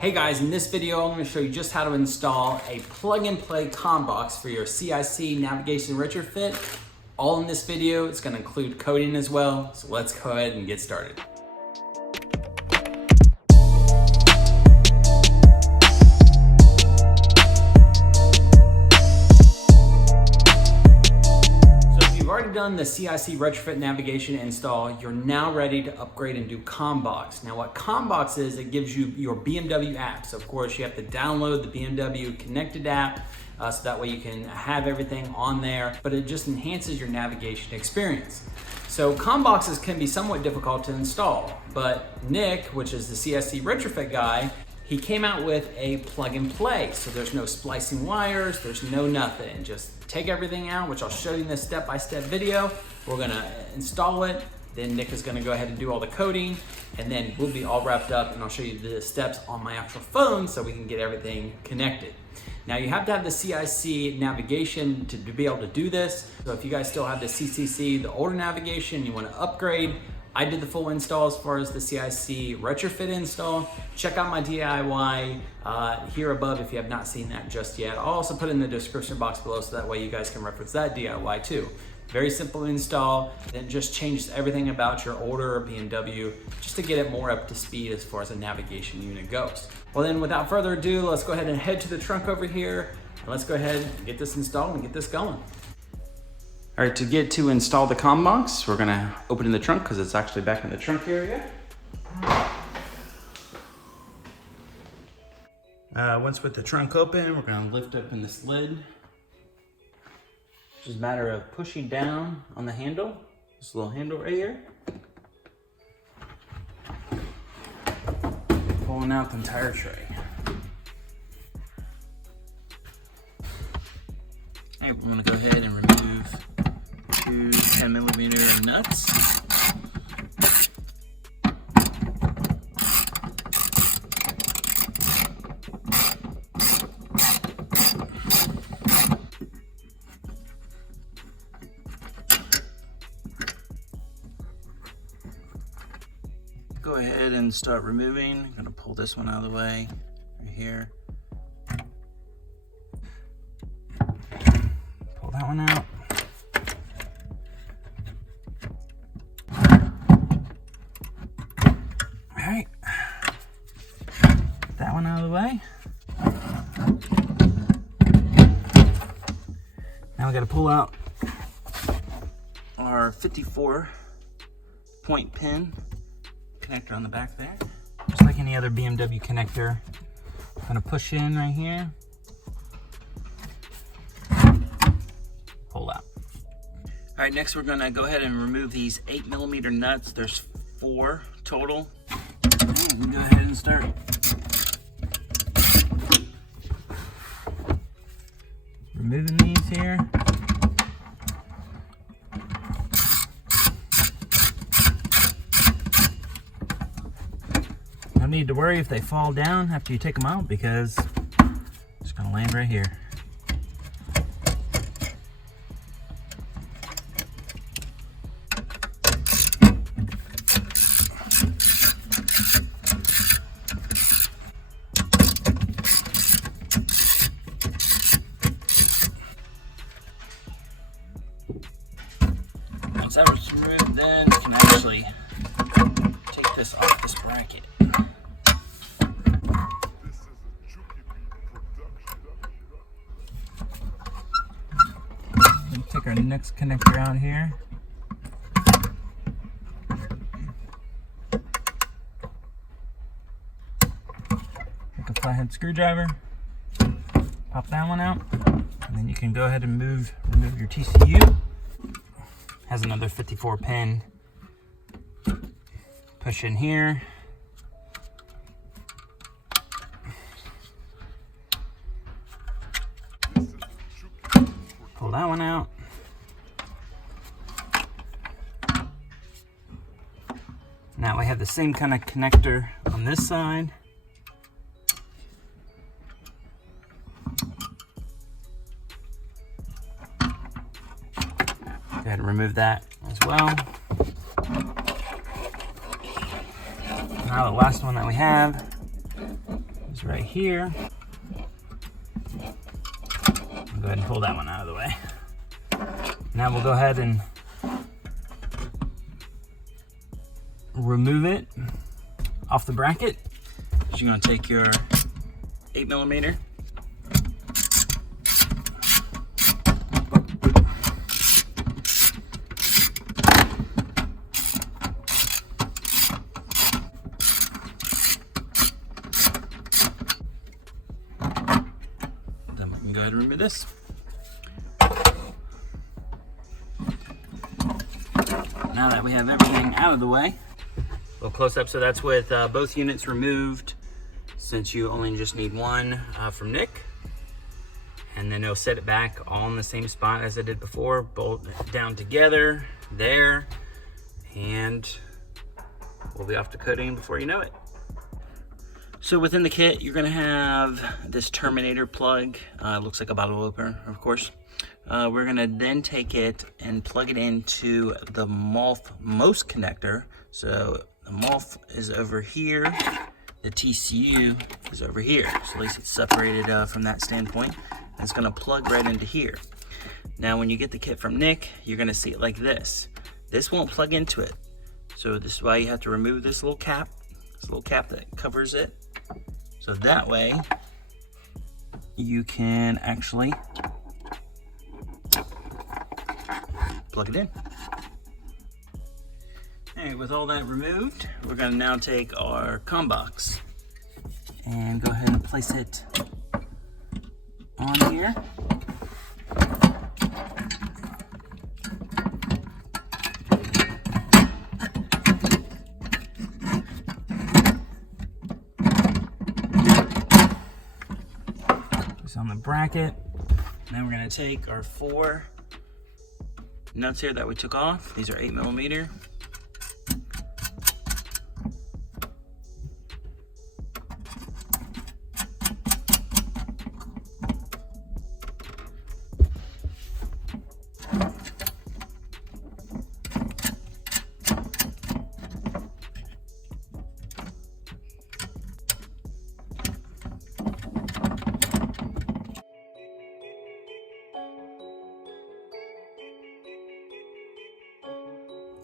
Hey guys, in this video I'm going to show you just how to install a plug-and-play Combox for your CIC navigation retrofit. All in this video. It's going to include coding as well, so let's go ahead and get started. Done the CIC retrofit navigation install, you're now ready to upgrade and do Combox. Now what Combox is, it gives you your BMW app. So of course you have to download the BMW Connected app, so that way you can have everything on there, but it just enhances your navigation experience. So Comboxes can be somewhat difficult to install, but Nick, which is the CIC retrofit guy, he came out with a plug and play. So there's no splicing wires, there's no nothing. Just take everything out, which I'll show you in this step-by-step video. We're gonna install it, then Nick is gonna go ahead and do all the coding, and then we'll be all wrapped up and I'll show you the steps on my actual phone so we can get everything connected. Now you have to have the CIC navigation to be able to do this. So if you guys still have the CCC, the older navigation, you wanna upgrade, I did the full install as far as the CIC retrofit install. Check out my DIY here above if you have not seen that just yet. I'll also put it in the description box below so that way you guys can reference that DIY too. Very simple install. It just changes everything about your older BMW just to get it more up to speed as far as the navigation unit goes. Well then, without further ado, let's go ahead and head to the trunk over here and let's go ahead and get this installed and get this going. All right, to install the Combox, we're gonna open the trunk because it's actually back in the trunk area. Once with the trunk open, we're gonna lift open this lid. It's just a matter of pushing down on the handle, this little handle right here. Pulling out the entire tray. All right, we're gonna go ahead and remove two 10mm nuts. Go ahead and start removing. I'm gonna pull this one out of the way, right here. Pull that one out. Alright, that one out of the way. Now we gotta pull out our 54-point pin connector on the back there. Just like any other BMW connector. I'm gonna push in right here. Pull out. Alright, next we're gonna go ahead and remove these 8mm nuts. There's 4 total. We can go ahead and start removing these here. No need to worry if they fall down after you take them out because it's gonna land right here. Once that was removed, then you can actually take this off this bracket. Take our next connector out here. Take a flathead screwdriver, pop that one out, and then you can go ahead and remove your TCU. Has another 54 pin. Push in here. Pull that one out. Now we have the same kind of connector on this side. Go ahead and remove that as well. Now the last one that we have is right here. I'll go ahead and pull that one out of the way. Now we'll go ahead and remove it off the bracket. So you're going to take your 8mm. Then we can go ahead and remove this. Now that we have everything out of the way, a little close up. So that's with both units removed, since you only just need one from Nick. And then it'll set it back all in the same spot as I did before, bolt it down together there, and we'll be off to coding before you know it. So within the kit, you're gonna have this terminator plug. It looks like a bottle opener, of course. We're gonna then take it and plug it into the MOS connector. So the MOS is over here, the TCU is over here. So at least it's separated from that standpoint. And it's gonna plug right into here. Now when you get the kit from Nick, you're gonna see it like this. This won't plug into it. So this is why you have to remove this little cap that covers it. So that way you can actually plug it in. All right, with all that removed, we're gonna now take our Combox and go ahead and place it on here. It's on the bracket. Then we're gonna take our 4 nuts here that we took off. These are 8mm.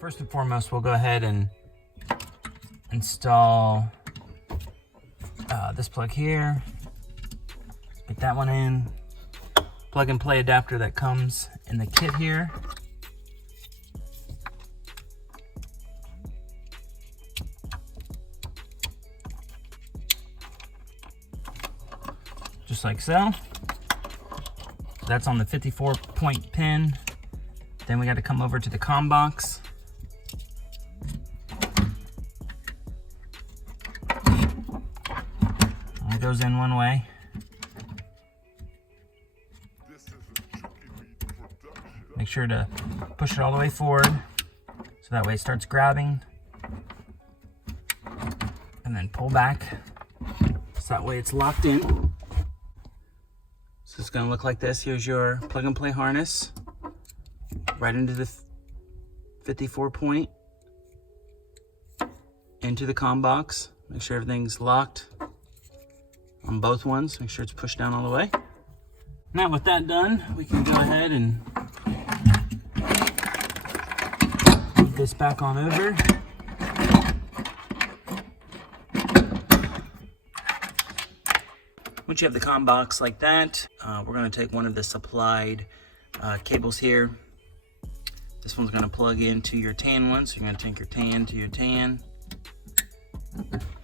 First and foremost, we'll go ahead and install this plug here. Get that one in. Plug and play adapter that comes in the kit here. Just like so. That's on the 54-point pin. Then we got to come over to the Combox. It goes in one way. Make sure to push it all the way forward so that way it starts grabbing. And then pull back so that way it's locked in. So it's going to look like this. Here's your plug and play harness right into the 54-point into the Combox. Make sure everything's locked on both ones. Make sure it's pushed down all the way. Now with that done, we can go ahead and move this back on over. Once you have the Combox like that, we're going to take one of the supplied cables here. This one's going to plug into your tan one, so you're going to take your tan to your tan.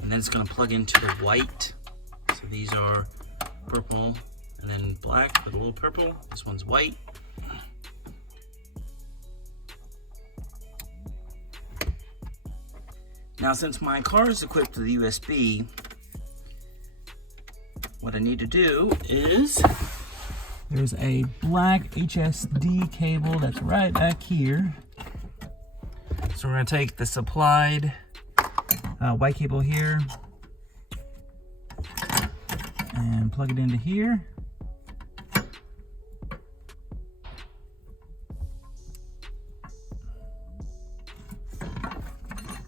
And then it's going to plug into the white. So these are purple and then black with a little purple. This one's white. Now since my car is equipped with USB, what I need to do is, there's a black HSD cable that's right back here. So we're going to take the supplied white cable here and plug it into here.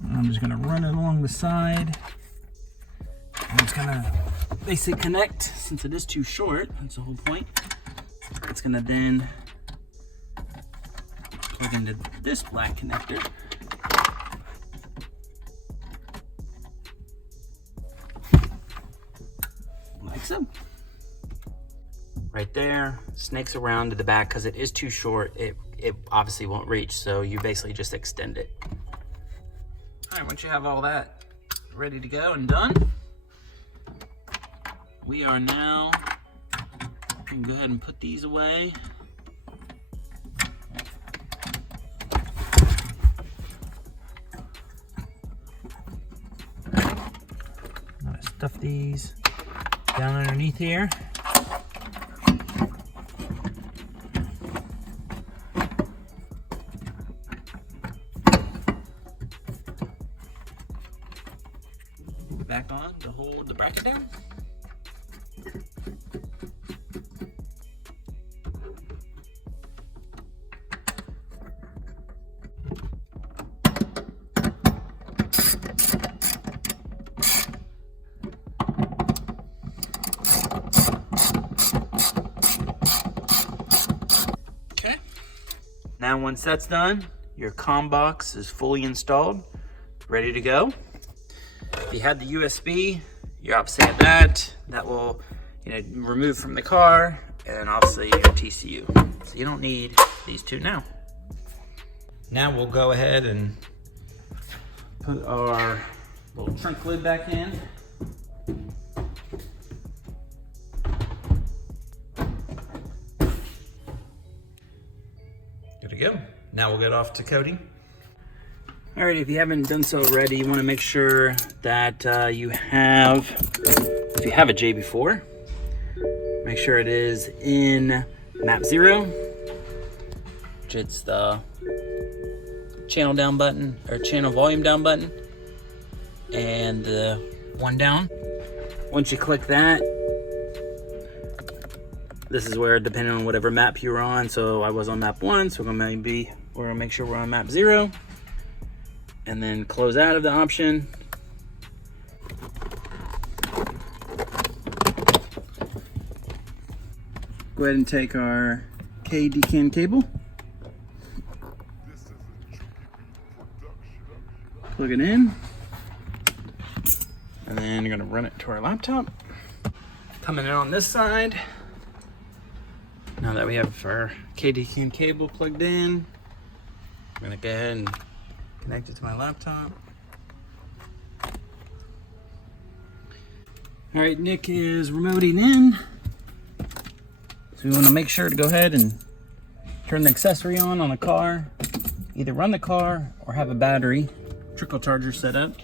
And I'm just going to run it along the side. I'm just going to basic connect, since it is too short, that's the whole point. It's gonna then plug into this black connector. Like so. Right there, snakes around to the back because it is too short. It obviously won't reach, so you basically just extend it. All right, once you have all that ready to go and done, we are now, you can go ahead and put these away. I'm gonna stuff these down underneath here. Back on to hold the bracket down. Okay. Now once that's done, your Combox is fully installed, ready to go. If you had the USB, you're obviously at that. That will, remove from the car, and obviously your TCU. So you don't need these two now. Now we'll go ahead and put our little trunk lid back in. Good to go. Now we'll get off to coating. All right, if you haven't done so already, you want to make sure that if you have a JB4, make sure it is in map 0, which it's the channel down button, or channel volume down button, and the one down. Once you click that, this is where, depending on whatever map you're on, so I was on map 1, so we're gonna make sure we're on map 0. And then close out of the option. Go ahead and take our KD-CAN cable. Plug it in. And then you're gonna run it to our laptop. Coming in on this side. Now that we have our KD-CAN cable plugged in, I'm gonna go ahead and connect it to my laptop. All right, Nick is remoting in. So we want to make sure to go ahead and turn the accessory on the car. Either run the car or have a battery trickle charger set up.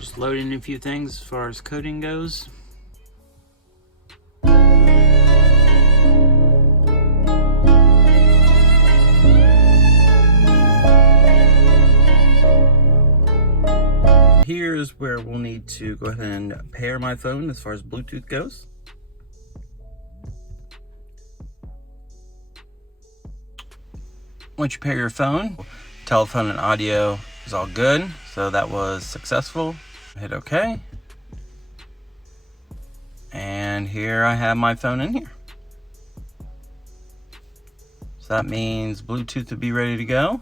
Just loading a few things as far as coding goes. Here's where we'll need to go ahead and pair my phone as far as Bluetooth goes. Once you pair your phone, telephone and audio is all good, so that was successful. Hit OK. And here I have my phone in here. So that means Bluetooth to be ready to go.